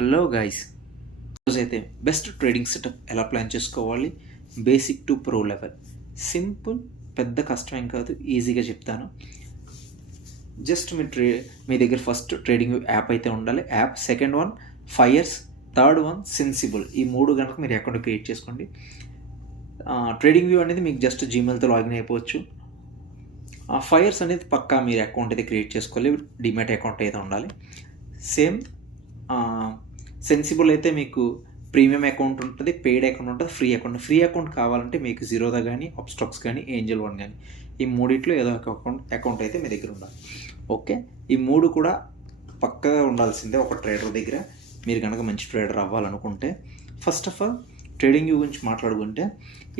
Hello guys, ఈరోజైతే best trading setup ఎలా plan చేసుకోవాలి, basic to pro level. Simple, పెద్ద కష్టమేం కాదు, ఈజీగా చెప్తాను. జస్ట్ మీ దగ్గర ఫస్ట్ ట్రేడింగ్ యాప్ అయితే ఉండాలి. App, second one fires, third one sensible. ఈ మూడు కనుక మీరు అకౌంట్ క్రియేట్ చేసుకోండి. ట్రేడింగ్ వ్యూ అనేది మీకు జస్ట్ జీమెయిల్తో లాగిన్ అయిపోవచ్చు. ఫైర్స్ అనేది పక్కా మీరు అకౌంట్ అయితే క్రియేట్ చేసుకోవాలి, డిమాట్ అకౌంట్ అయితే ఉండాలి. సేమ్ సెన్సిబుల్ అయితే మీకు ప్రీమియం అకౌంట్ ఉంటుంది, పెయిడ్ అకౌంట్ ఉంటుంది, ఫ్రీ అకౌంట్ కావాలంటే మీకు జీరోదా కానీ, అప్స్టాక్స్ కానీ, ఏంజల్ వన్ కానీ, ఈ మూడిట్లో ఏదో ఒక అకౌంట్ అయితే మీ దగ్గర ఉండాలి. ఓకే, ఈ మూడు కూడా పక్కగా ఉండాల్సిందే ఒక ట్రేడర్ దగ్గర, మీరు కనుక మంచి ట్రేడర్ అవ్వాలనుకుంటే. ఫస్ట్ ఆఫ్ ఆల్ ట్రేడింగ్ గురించి మాట్లాడుకుంటే,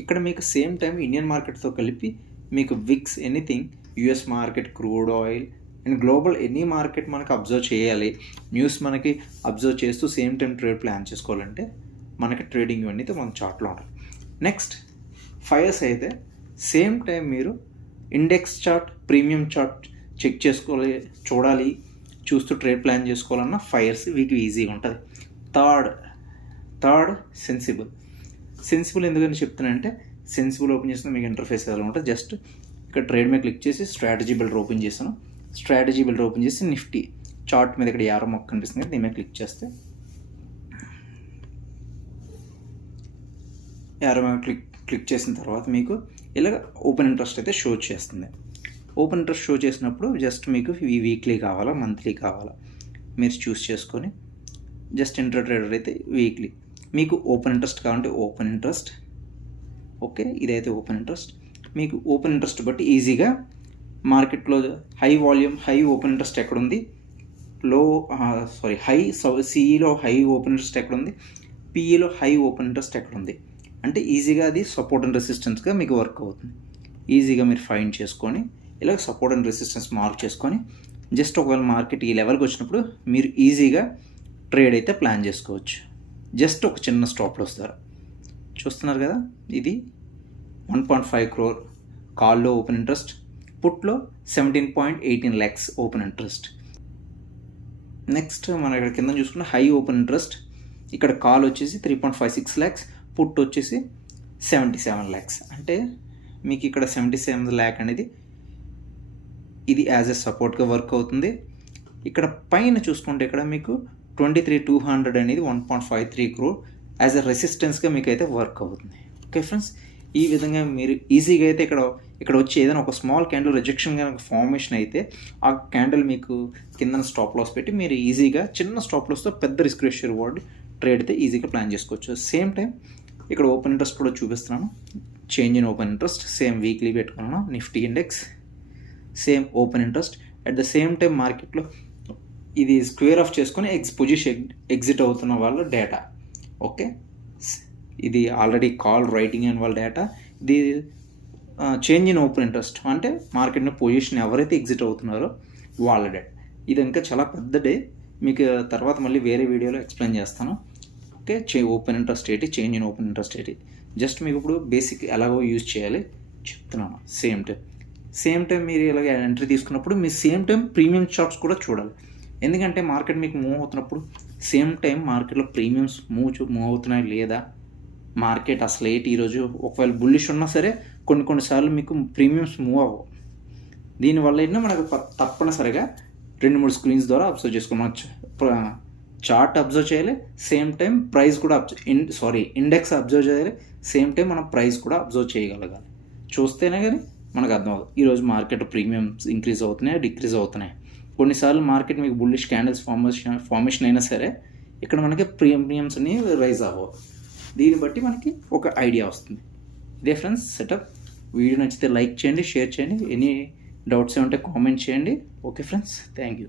ఇక్కడ మీకు సేమ్ టైం ఇండియన్ మార్కెట్తో కలిపి మీకు VIX, anything, US market, crude oil and global any market మనకి అబ్జర్వ్ చేయాలి, న్యూస్ మనకి అబ్జర్వ్ చేస్తూ సేమ్ టైం ట్రేడ్ ప్లాన్ చేసుకోవాలంటే మనకి ట్రేడింగ్ అనేది మన చార్ట్లో ఉండాలి. నెక్స్ట్ ఫైర్స్ అయితే సేమ్ టైం మీరు index chart, premium chart check చేసుకోవాలి, చూడాలి, చూస్తూ ట్రేడ్ ప్లాన్ చేసుకోవాలన్నా ఫైర్స్ వీటికి ఈజీగా ఉంటుంది. థర్డ్ సెన్సిబుల్ ఎందుకని చెప్తున్నానంటే, సెన్సిబుల్ ఓపెన్ చేసిన మీకు ఇంటర్ఫేస్ ఎలా ఉంటుంది. జస్ట్ ఇక్కడ ట్రేడ్ మీద క్లిక్ చేసి స్ట్రాటజీ బిల్డర్ ఓపెన్ చేస్తాను. స్ట్రాటజీ బిల్డర్ ఓపెన్ చేసి నిఫ్టీ చార్ట్ మీద ఇక్కడ యారో మొక్క కనిపిస్తుంది, దీని మీద క్లిక్ చేస్తే యారో మీద క్లిక్ చేసిన తర్వాత మీకు ఇలాగ ఓపెన్ ఇంట్రెస్ట్ అయితే షో చేస్తుంది. ఓపెన్ ఇంట్రెస్ట్ షో చేసినప్పుడు జస్ట్ మీకు వీక్లీ కావాలా, మంత్లీ కావాలా మీరు చూస్ చేసుకొని, జస్ట్ ఇంటర్ ట్రేడర్ అయితే వీక్లీ, మీకు ఓపెన్ ఇంట్రెస్ట్ కావాలంటే ఓపెన్ ఇంట్రెస్ట్. ఓకే, ఇదైతే ఓపెన్ ఇంట్రెస్ట్. మీకు ఓపెన్ ఇంట్రెస్ట్ బట్టి ఈజీగా మార్కెట్లో high volume, high open interest ఎక్కడుంది, సిఈలో హై ఓపెన్ ఇంట్రెస్ట్ ఎక్కడుంది, పిఈలో హై ఓపెన్ ఇంట్రెస్ట్ ఎక్కడుంది అంటే ఈజీగా అది సపోర్ట్ అండ్ రెసిస్టెన్స్గా మీకు వర్క్ అవుతుంది. ఈజీగా మీరు ఫైండ్ చేసుకొని ఇలా సపోర్ట్ అండ్ రెసిస్టెన్స్ మార్క్ చేసుకొని, జస్ట్ ఒకవేళ మార్కెట్ ఈ లెవెల్కి వచ్చినప్పుడు మీరు ఈజీగా ట్రేడ్ అయితే ప్లాన్ చేసుకోవచ్చు. జస్ట్ ఒక చిన్న స్టాప్ లాస్ ద్వారా చూస్తున్నారు కదా, ఇది 1.5 crore కాల్లో ఓపెన్ ఇంట్రెస్ట్, పుట్లో 17.18 lakhs ఓపెన్ ఇంట్రెస్ట్. నెక్స్ట్ మనం ఇక్కడ కింద చూసుకున్న హై ఓపెన్ ఇంట్రెస్ట్, ఇక్కడ కాల్ వచ్చేసి 3.56 lakhs, పుట్ వచ్చేసి 77 lakhs. అంటే మీకు ఇక్కడ 77 lakh అనేది ఇది యాజ్ ఎ సపోర్ట్గా వర్క్ అవుతుంది. ఇక్కడ పైన చూసుకుంటే ఇక్కడ మీకు 23,200 అనేది 1.53 crore యాజ్ ఎ రెసిస్టెన్స్గా మీకు అయితే వర్క్ అవుతుంది. ఓకే ఫ్రెండ్స్, ఈ విధంగా మీరు ఈజీగా అయితే ఇక్కడ వచ్చి ఏదైనా ఒక స్మాల్ క్యాండిల్ రిజెక్షన్ కనుక ఫార్మేషన్ అయితే ఆ క్యాండిల్ మీకు కింద స్టాప్ లాస్ పెట్టి మీరు ఈజీగా చిన్న స్టాప్ లాస్తో పెద్ద రిస్క్ రేషియో రివార్డ్ ట్రేడ్ అయితే ఈజీగా ప్లాన్ చేసుకోవచ్చు. సేమ్ టైం ఇక్కడ ఓపెన్ ఇంట్రెస్ట్ కూడా చూపిస్తున్నాను. Change in open interest same weekly పెట్టుకున్నాను. Nifty index same open interest. At the same time మార్కెట్లో ఇది స్క్వేర్ ఆఫ్ చేసుకొని పొజిషన్ ఎగ్జిట్ అవుతున్న వాళ్ళ డేటా. ఓకే, ఇది ఆల్రెడీ కాల్ రైటింగ్ అండ్ వాళ్ళ డేటా. ఇది చేంజ్ ఇన్ ఓపెన్ ఇంట్రెస్ట్ అంటే మార్కెట్ని పొజిషన్ ఎవరైతే ఎగ్జిట్ అవుతున్నారో వాళ్ళ డేటా. ఇది ఇంకా చాలా పెద్ద డే, మీకు తర్వాత మళ్ళీ వేరే వీడియోలో ఎక్స్ప్లెయిన్ చేస్తాను. ఓకే, ఓపెన్ ఇంట్రెస్ట్ ఏంటి, చేంజ్ ఇన్ ఓపెన్ ఇంట్రెస్ట్ ఏంటి, జస్ట్ మీకు ఇప్పుడు బేసిక్ ఎలాగో యూజ్ చేయాలి చెప్తున్నాను. సేమ్ టైం మీరు ఇలాగ ఎంట్రీ తీసుకున్నప్పుడు మీ సేమ్ టైం ప్రీమియం చార్ట్స్ కూడా చూడాలి. ఎందుకంటే మార్కెట్ మీకు మూవ్ అవుతున్నప్పుడు సేమ్ టైం మార్కెట్లో ప్రీమియమ్స్ మూవ్ అవుతున్నాయి లేదా, మార్కెట్ అసలు ఏంటి ఈరోజు ఒకవేళ బుల్లిష్ ఉన్నా సరే కొన్నిసార్లు మీకు ప్రీమియమ్స్ మూవ్ అవ్వవు. దీనివల్ల ఏంటంటే మనకు తప్పనిసరిగా 2-3 స్క్రీన్స్ ద్వారా అబ్జర్వ్ చేసుకోవచ్చు. చార్ట్ అబ్జర్వ్ చేయాలి, సేమ్ టైం ప్రైస్ కూడా ఇండెక్స్ అబ్జర్వ్ చేయాలి, సేమ్ టైం మనం ప్రైస్ కూడా అబ్జర్వ్ చేయగలగాలి. చూస్తేనే కానీ మనకు అర్థం అవుతుంది ఈరోజు మార్కెట్ ప్రీమియమ్స్ ఇంక్రీజ్ అవుతున్నాయి, డిక్రీజ్ అవుతున్నాయి. కొన్నిసార్లు మార్కెట్ మీకు బుల్లిష్ క్యాండిల్స్ ఫార్మేషన్ అయినా సరే ఇక్కడ మనకి ప్రీమియమ్స్ అని రైజ్ అవ్వవు. దీన్ని బట్టి మనకి ఒక ఐడియా వస్తుంది. ఇదే ఫ్రెండ్స్ సెటప్. వీడియో నచ్చితే లైక్ చేయండి, షేర్ చేయండి, ఎనీ డౌట్స్ ఏమంటే కామెంట్ చేయండి. Okay friends, thank you.